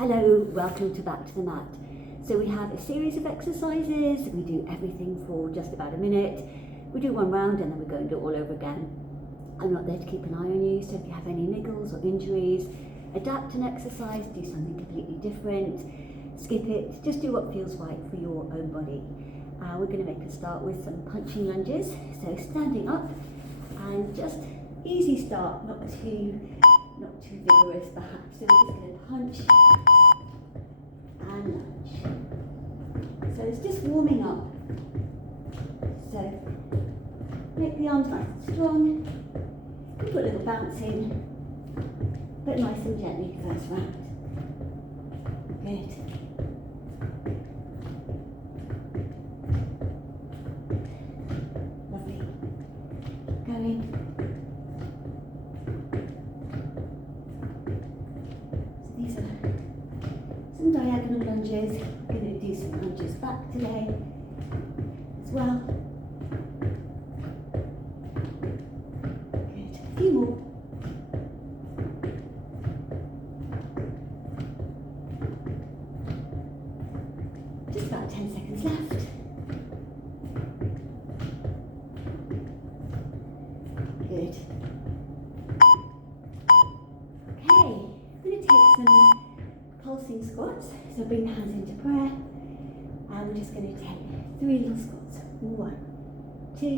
Hello, welcome to Back to the Mat. So we have a series of exercises. We do everything for just about a minute. We do one round and then we go and do it all over again. I'm not there to keep an eye on you, so if you have any niggles or injuries, adapt an exercise, do something completely different, skip it, just do what feels right for your own body. We're going to make a start with some punching lunges, so standing up and just easy start, not too vigorous perhaps. So we're just going to punch and lunge. So it's just warming up. So make the arms nice and strong. You put a little bounce in, but nice and gently first round. Good. Lovely. Going. So these are some diagonal lunges. We're going to do some lunges back today as well. Good. A few more. Just about 10 seconds left. Good. Okay, I'm going to take some pulsing squats. So bring the hands into prayer. And we're just going to take 3 little squats. 1, 2, 3.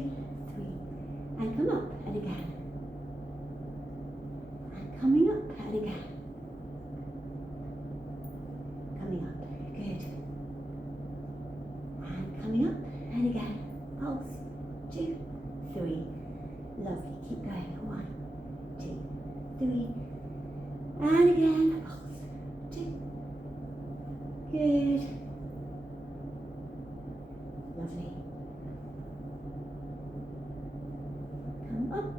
And come up and again. And coming up and again. Coming up. Good. And coming up and again. Pulse. 2, 3. Lovely. Keep going. 1, 2, 3. And again. Pulse. 2. Good. Lovely. Come up.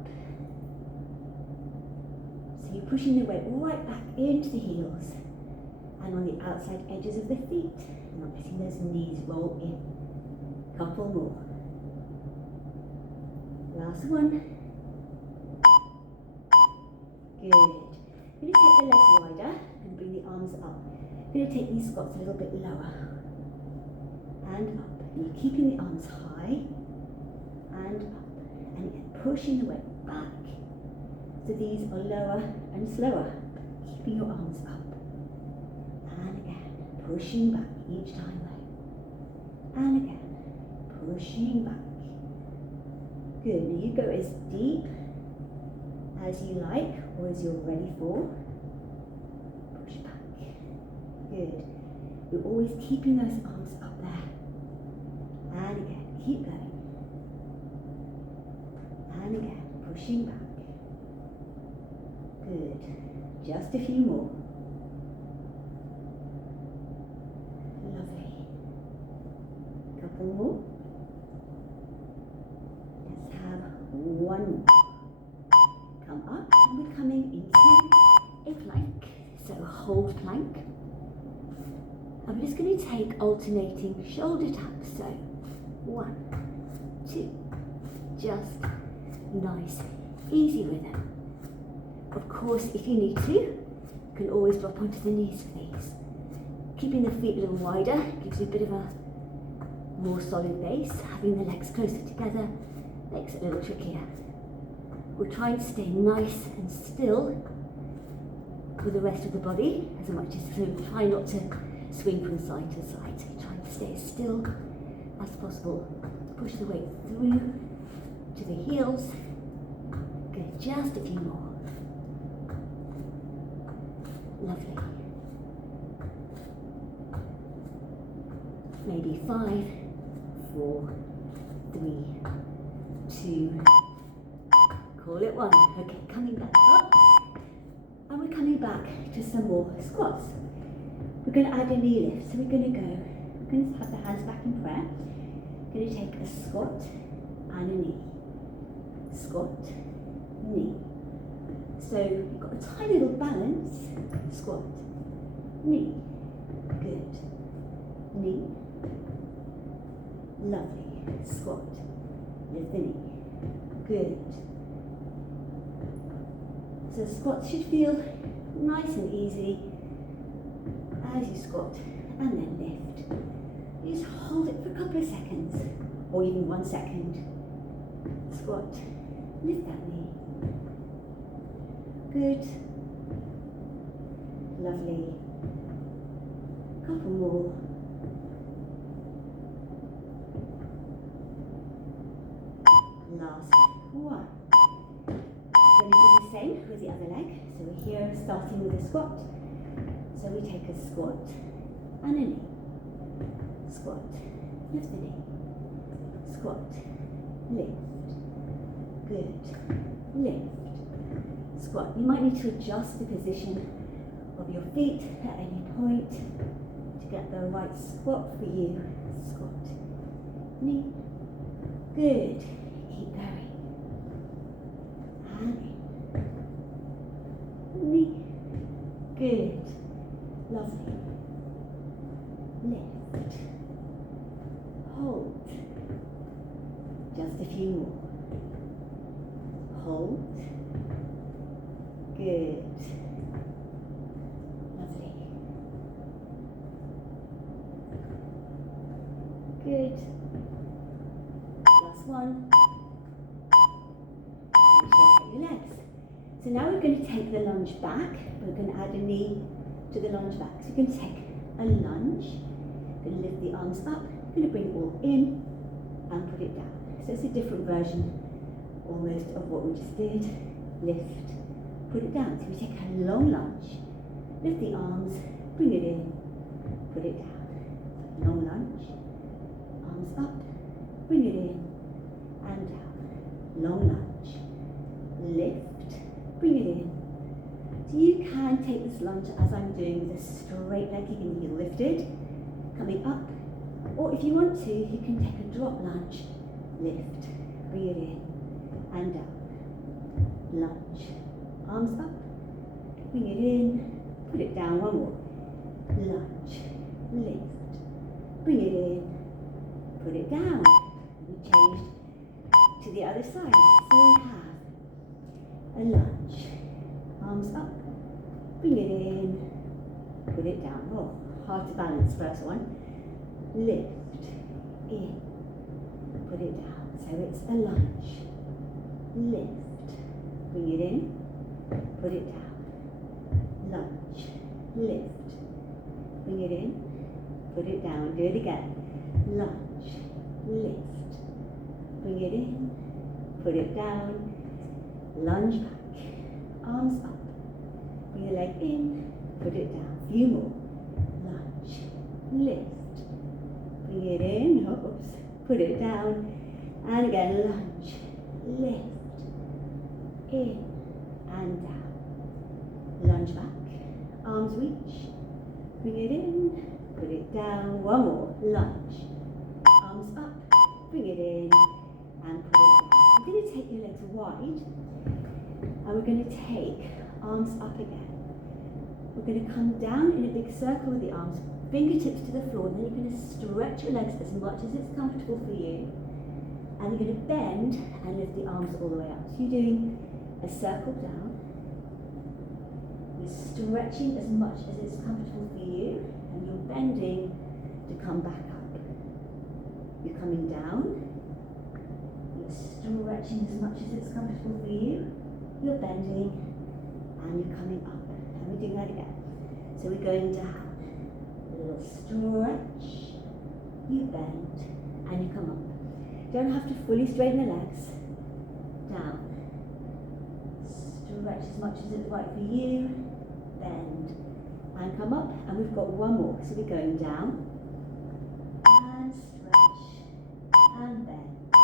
So you're pushing the weight right back into the heels and on the outside edges of the feet. Not letting those knees roll in. Couple more. Last one. Good. I'm going to take the legs wider and bring the arms up. I'm going to take these squats a little bit lower and up. And you're keeping the arms high and up. And again, pushing the weight back. So these are lower and slower. Keeping your arms up. And again, pushing back each time way. And again, pushing back. Good. Now you go as deep as you like or as you're ready for. Push back. Good. You're always keeping those arms up there. And again, keep going. And again, pushing back. Good. Just a few more. Lovely. Couple more. Let's have one more. Come up, and we're coming into a plank. So hold plank. And we're just going to take alternating shoulder taps. So 1, 2. Just nice, easy rhythm. Of course, if you need to, you can always drop onto the knees for these. Keeping the feet a little wider gives you a bit of a more solid base. Having the legs closer together makes it a little trickier. We're trying to stay nice and still with the rest of the body as much as so try not to swing from side to side. So you're trying to stay as still as possible. Push the weight through to the heels. Good, just a few more. Lovely. Maybe 5, 4, 3, 2. Call it 1. Okay, coming back up. And we're coming back to some more squats. We're going to add a knee lift. So we're going to have the hands back in prayer. We're going to take a squat and a knee. Squat, knee. So you've got a tiny little balance. Squat, knee. Good. Knee. Lovely. Squat. Lift the knee. Good. So squats should feel nice and easy. as you squat and then lift. You just hold it for a couple of seconds or even 1 second. Squat, lift that knee. Good. Lovely. Couple more. Last one. Then we do the same with the other leg. So we're here starting with a squat. So we take a squat and a knee. Squat, lift the knee. Squat, lift. Good. Lift. Squat. You might need to adjust the position of your feet at any point to get the right squat for you. Squat. Knee. Good. Keep going. And in. Knee. Good. Lovely. Lift. Hold. Just a few more. Hold. Good. Lovely. Good. Last one. And shake out your legs. So now we're going to take the lunge back. We're going to add a knee to the lunge back. So you're going to take a lunge. You're going to lift the arms up. You're going to bring it all in and put it down. So it's a different version almost of what we just did. Lift, put it down. So we take a long lunge, lift the arms, bring it in, put it down. Long lunge, arms up, bring it in and down. Long lunge, lift, bring it in. So you can take this lunge as I'm doing with a straight leg, keeping the heel lifted, coming up. Or if you want to, you can take a drop lunge, lift, bring it in and down. Lunge, arms up, bring it in, put it down, one more. Lunge, lift, bring it in, put it down. We changed to the other side. So we have a lunge, arms up, bring it in, put it down. Oh, hard to balance, first one. Lift, in, put it down. So it's a lunge, lift, bring it in, put it down. Lunge, lift, bring it in, put it down. Do it again. Lunge, lift, bring it in, put it down. Lunge back, arms up, bring the leg in, put it down. Few more. Lunge, lift, bring it in, oops, put it down. And again, lunge, lift, in and down. Lunge back, arms reach, bring it in, put it down. One more, lunge, arms up, bring it in and put it down. You're going to take your legs wide and we're going to take arms up again. We're going to come down in a big circle with the arms, fingertips to the floor, and then you're going to stretch your legs as much as it's comfortable for you. And you're going to bend and lift the arms all the way up. So you're doing a circle down. You're stretching as much as it's comfortable for you, and you're bending to come back up. You're coming down. You're stretching as much as it's comfortable for you. You're bending and you're coming up. And we're doing that again. So we're going down. A little stretch. You bend and you come up. Don't have to fully straighten the legs. Down. Stretch as much as it's right for you. Bend. And come up. And we've got one more. So we're going down. And stretch. And bend.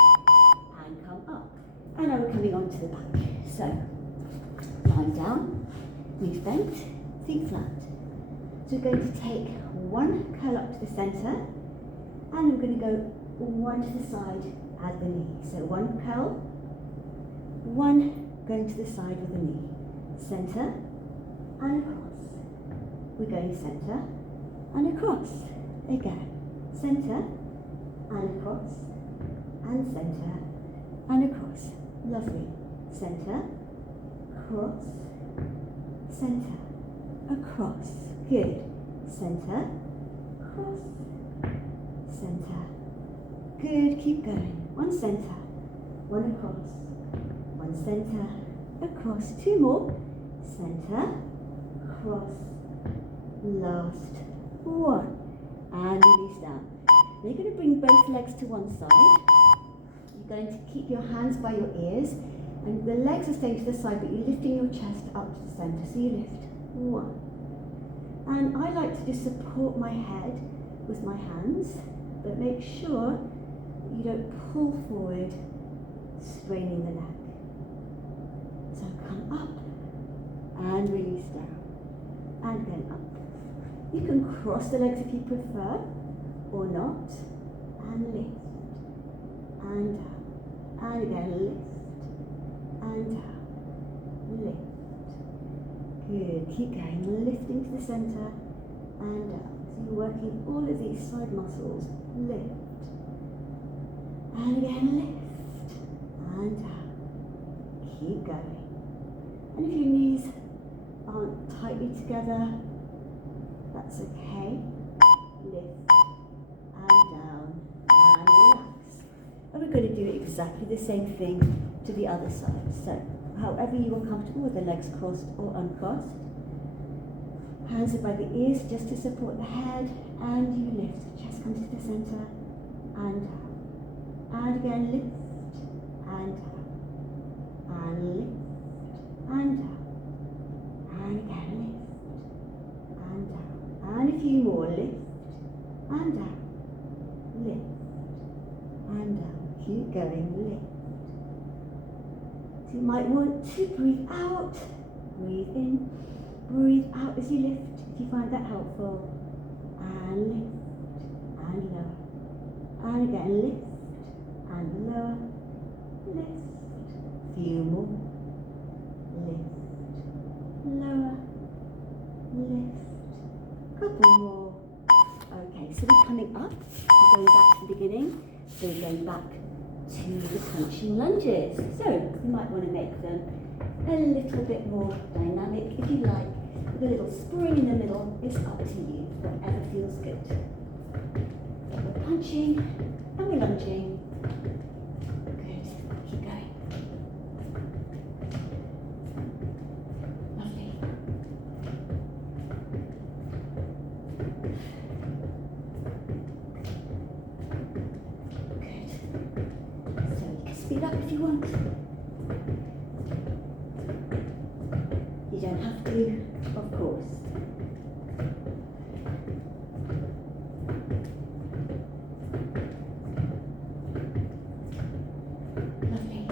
And come up. And now we're coming on to the back. So, lying down. Knees bent. Feet flat. So we're going to take one curl up to the centre. And we're going to go one to the side at the knee. So one curl, one going to the side with the knee. Centre and across. We're going centre and across. Again. Centre and across. And centre and across. Lovely. Centre, cross, centre, across. Good. center, cross, center. Good, keep going. One center, one across, one center, across. Two more, center, cross, last one. And release down. Now you're going to bring both legs to one side. You're going to keep your hands by your ears, and the legs are staying to the side, but you're lifting your chest up to the center. So you lift. One. And I like to just support my head with my hands, but make sure you don't pull forward, straining the neck. So come up and release down. And then up. You can cross the legs if you prefer, or not. And lift. And down. And again, lift. And down. Lift. Good. Keep going. Lifting to the center and down. So you're working all of these side muscles. Lift. And again, lift. And down. Keep going. And if your knees aren't tightly together, that's okay. Lift. And down. And relax. And we're going to do exactly the same thing to the other side. So, however you are comfortable with the legs crossed or uncrossed. Hands are by the ears just to support the head, and you lift. The chest comes to the center and down. And again, lift and down. And lift and down. And again, lift and down. And a few more. Lift and down. Lift and down. Keep going. Lift. So you might want to breathe out, breathe in, breathe out as you lift, if you find that helpful. And lift, and lower. And again, lift, and lower, lift. Few more. Lift, lower, lift. Couple more. Okay, so we're coming up, we're going back to the beginning. So we're going back to the punching lunges. So you might want to make them a little bit more dynamic if you like, with a little spring in the middle. It's up to you, whatever feels good. We're punching and we're lunging. Good, keep going. Lovely. Speed up if you want. You don't have to, of course. Lovely.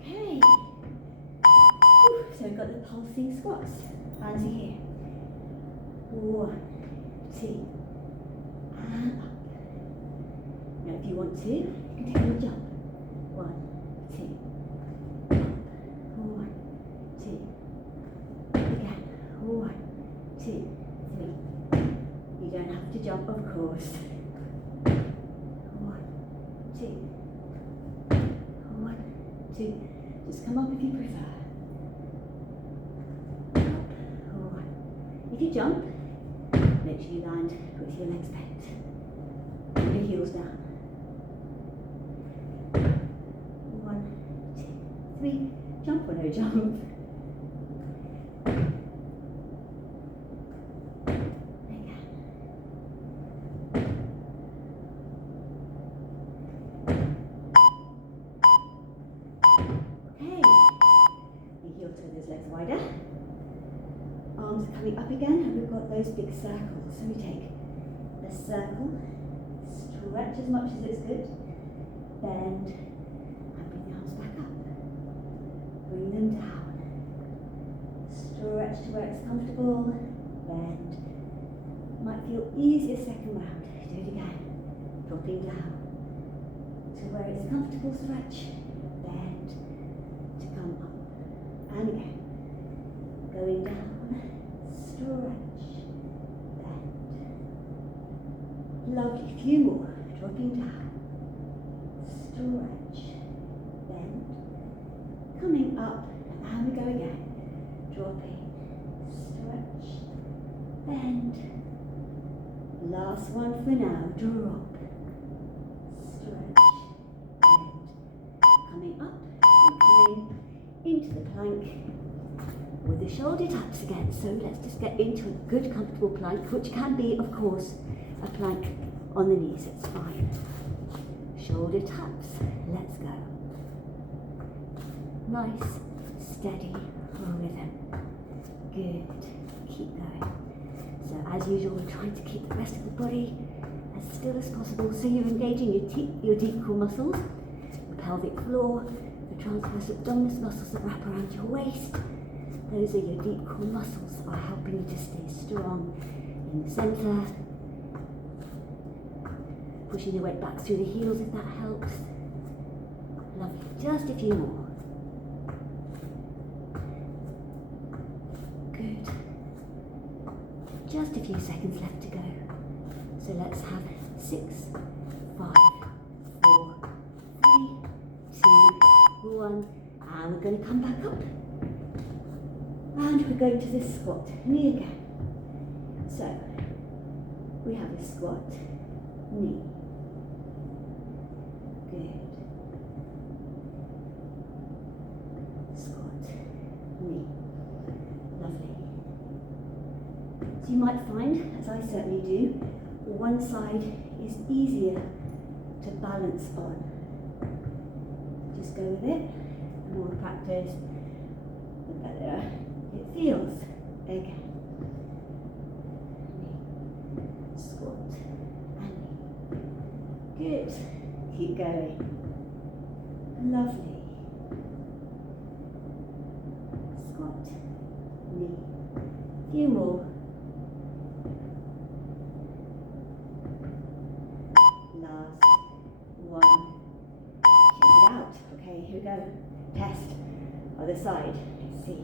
Okay. So we've got the pulsing squats. Hands are here. 1, 2, and up. Now if you want to, you can take a little jump. 1, 2, up. 1, 2. Again. 1, 2, 3. You don't have to jump, of course. 1, 2. 1, 2. Just come up if you prefer. Up. 1. If you jump, make sure you land with your legs bent. Your heels down. 1, 2, 3. Jump or no jump. Again. Okay. Your heel toe those legs wider. Arms are coming up again, and we've got those big circles. So we take a circle, stretch as much as it's good, bend, and bring the arms back up. Bring them down. Stretch to where it's comfortable, bend. Might feel easier second round. Do it again. Dropping down to where it's comfortable, stretch, bend, to come up. And again. Going down. Stretch, bend. Lovely, few more. Dropping down. Stretch, bend. last one for now. Drop, stretch, bend. Coming up, we're coming into the plank with the shoulder taps again. So let's just get into a good comfortable plank, which can be, of course, a plank on the knees. It's fine. Shoulder taps. Let's go. Nice, steady rhythm. Good. Keep going. So as usual, we're trying to keep the rest of the body as still as possible. So you're engaging your deep core muscles, the pelvic floor, the transverse abdominis muscles that wrap around your waist. Those are your deep core muscles that are helping you to stay strong in the center. Pushing the weight back through the heels if that helps. Lovely. Just a few more. Good. Just a few seconds left to go. So let's have 6, 5, 4, 3, 2, 1. And we're going to come back up. And we're going to this squat. Knee again. So we have a squat, knee. Good. Squat, knee. Lovely. So you might find, as I certainly do, one side is easier to balance on. Just go with it. The more practice, the better it feels. Again. Knee. Squat and knee. Good. Keep going. Lovely. Squat, knee. Few more. Last one. Shake it out. Okay, here we go. Test. Other side. Let's see.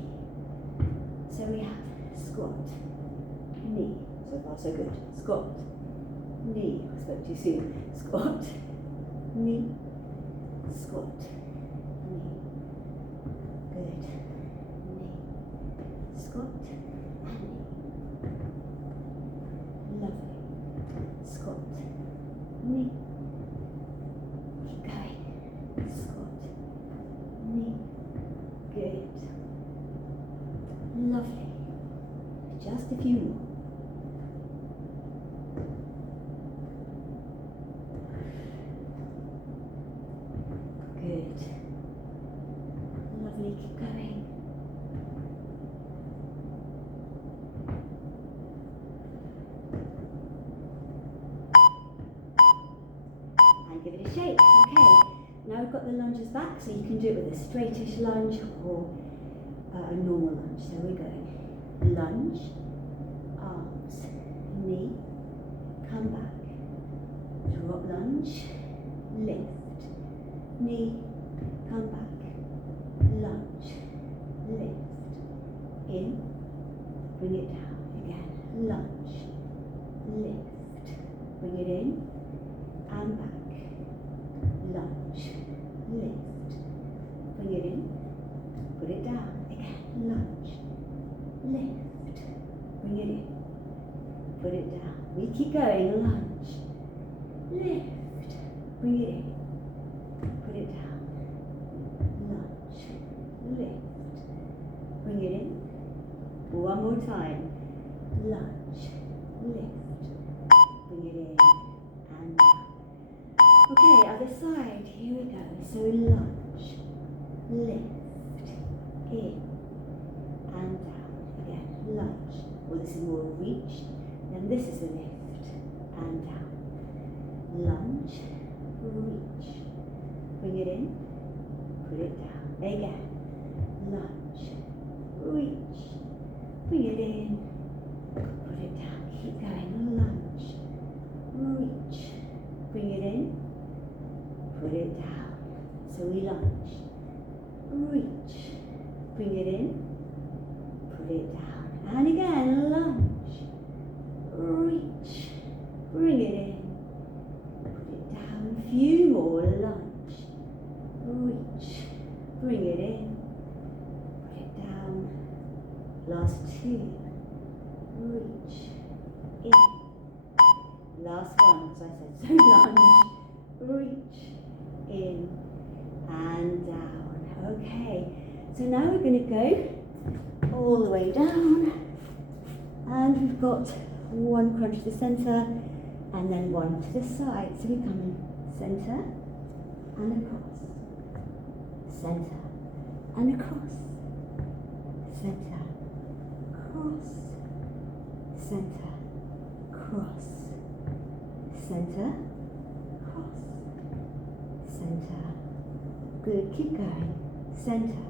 So we have squat, knee. So far so good. Squat, knee. I spoke too soon. Squat, knee, squat, knee. Good. Knee, squat, and knee. Lovely. Squat, knee. Keep going. Squat, knee. Good. Lovely. Just a few more. Good. Lovely. Keep going. And give it a shake. Okay. Now we've got the lunges back, so you can do it with a straightish lunge or a normal lunge. So we're going lunge, arms, knee, come back, drop lunge, lift, knee, come back, lunge, lift, in, bring it down, again, lunge, lift, bring it in, and back, lunge, lift, bring it in, put it down, again, lunge, lift, bring it in, put it down. We keep going, lunge, lift, bring it in, put it down, lunge, lift, bring it in. One more time, lunge, lift, bring it in, and down. Okay, other side, here we go. So lunge, lift, in, and down. Again, lunge. Well, this is more reach, then this is a lift, and down. Lunge, reach, bring it in, put it down. Again, lunge, reach, bring it in, put it down. Keep going, lunge, reach, bring it in, put it down. So we lunge, reach, bring it in, put it down. And again, lunge, reach, bring it in, put it down. Few more, lunge, reach, bring it in, put it down. Last two, reach, in, last one, because I said so. Lunge, reach, in, and down. Okay, so now we're going to go all the way down, and we've got one crunch to the centre, and then one to the side. So we come in centre, and across, centre, and across, centre, cross, centre, cross, centre, cross, centre. Good, keep going. Centre,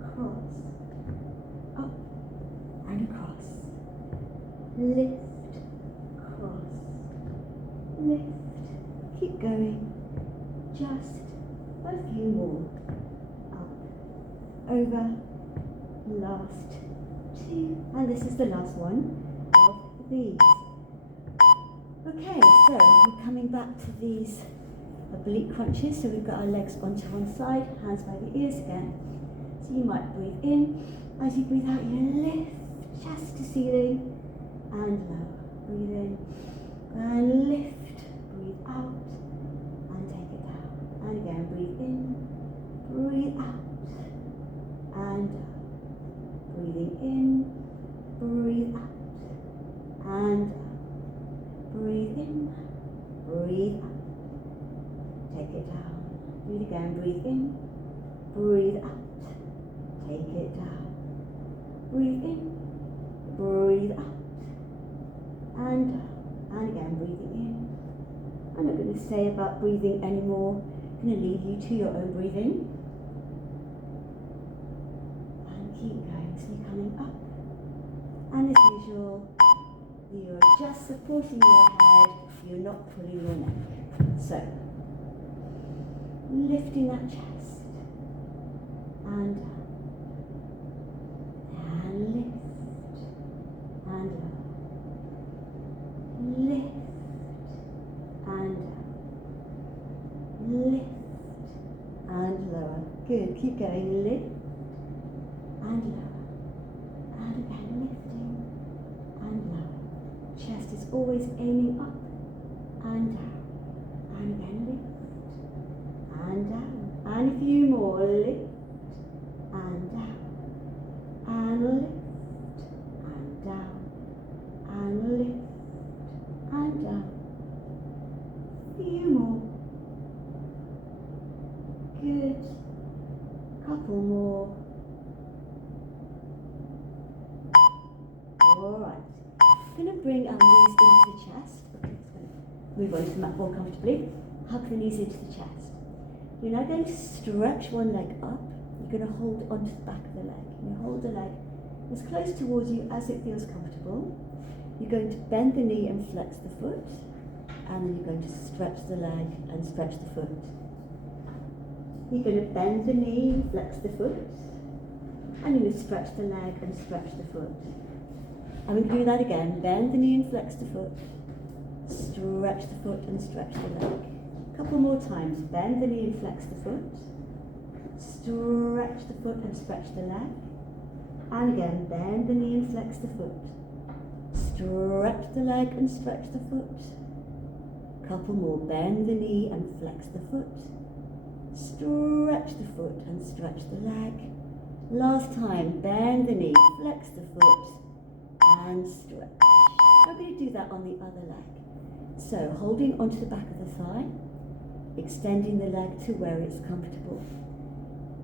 cross, up and across. Lift, cross, lift. Keep going. Just a few more. Up, over, last two, and this is the last one of these. Okay, so we're coming back to these oblique crunches. So we've got our legs onto one side, hands by the ears again. So you might breathe in. As you breathe out, you lift chest to ceiling and lower. Breathe in and lift. Breathe out and take it down. And again, breathe in, breathe out and down. Breathing in, breathe out and down. Breathe in, breathe out. Take it down. Breathe again. Breathe in. Breathe out. Take it down. Breathe in. Breathe out. And down. And again, breathing in. I'm not going to say about breathing anymore. I'm going to leave you to your own breathing. And keep going. So you're coming up. And as usual, you're just supporting your head. You're not pulling your neck. So, lifting that chest and down, and lift and down, lift and down, lift and lower. Good, keep going. Lift and lower, and again lifting and lower. Chest is always aiming up and down, and again lift and down, and a few more. Lift and down, and lift and down, and lift and down. Few more. Good. Couple more. All right. I'm going to bring our knees into the chest. Okay, so move on to the mat more comfortably. Hug the knees into the chest. You're now going to stretch one leg up. You're going to hold onto the back of the leg. You hold the leg as close towards you as it feels comfortable. You're going to bend the knee and flex the foot. And then you're going to stretch the leg and stretch the foot. You're going to bend the knee, flex the foot. And you're going to stretch the leg and stretch the foot. And we can do that again. Bend the knee and flex the foot. Stretch the foot and stretch the leg. A couple more times. Bend the knee and flex the foot. Stretch the foot and stretch the leg. And again, bend the knee and flex the foot. Stretch the leg and stretch the foot. Couple more. Bend the knee and flex the foot. Stretch the foot and stretch the leg. Last time. Bend the knee, flex the foot, and stretch. I'm going to do that on the other leg. So, holding onto the back of the thigh, extending the leg to where it's comfortable.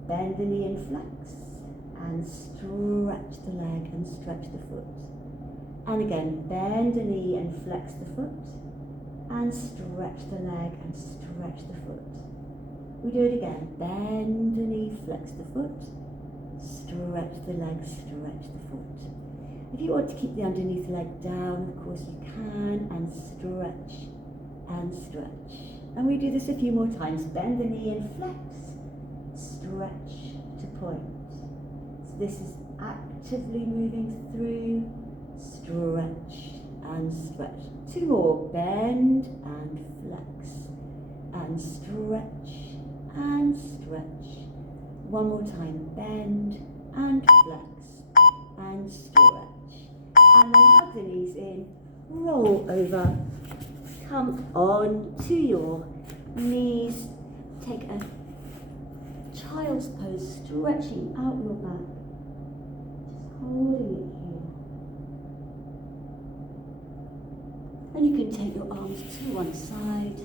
Bend the knee and flex, and stretch the leg and stretch the foot. And again, bend the knee and flex the foot, and stretch the leg and stretch the foot. We do it again. Bend the knee, flex the foot, stretch the leg, stretch the foot. If you want to keep the underneath leg down, of course you can, and stretch and stretch. And we do this a few more times. Bend the knee and flex, stretch to point. So this is actively moving through, stretch and stretch. Two more. Bend and flex, and stretch and stretch. One more time. Bend and flex and stretch. And then hug the knees in, roll over come on to your knees. Take a child's pose, stretching out your back. Just holding it here. And you can take your arms to one side.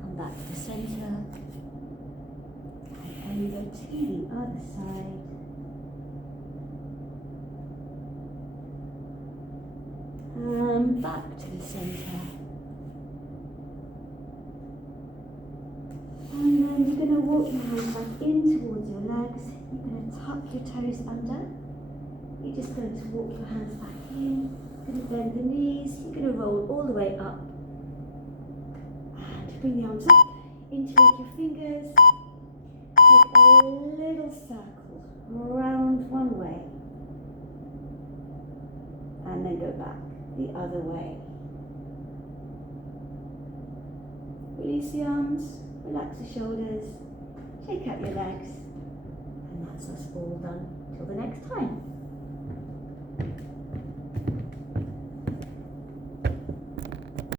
Come back to the center. And over to the other side. And back to the center. And then you're going to walk your hands back in towards your legs. You're going to tuck your toes under. You're just going to walk your hands back in. You're going to bend the knees. You're going to roll all the way up. And bring the arms up. Interlink your fingers. Take a little circle round one way. And then go back the other way. Release the arms. Relax the shoulders. Shake out your legs. And that's us all done. Till the next time.